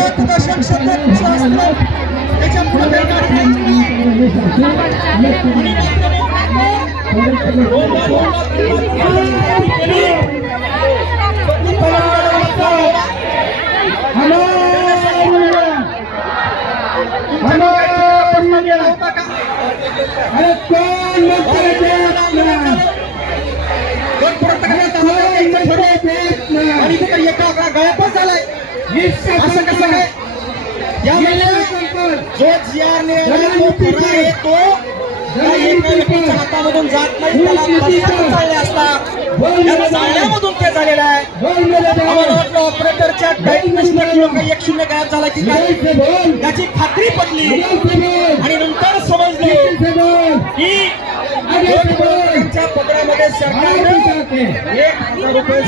शतक दशक शतक शास्त्र त्याच्या पुढे गायबच झालाय असं कसं काय जो जीआरने तो एका हातामधून जात नाही त्याला चालले असता चालण्यामधून ते झालेलं आहे. आम्हाला वाटलं ऑपरेटरच्या काही 1-0 गायब झाला की काय त्याची खात्री पटली आणि नंतर समजले की त्यांच्या पत्रामध्ये सरकारने 1,000 रुपये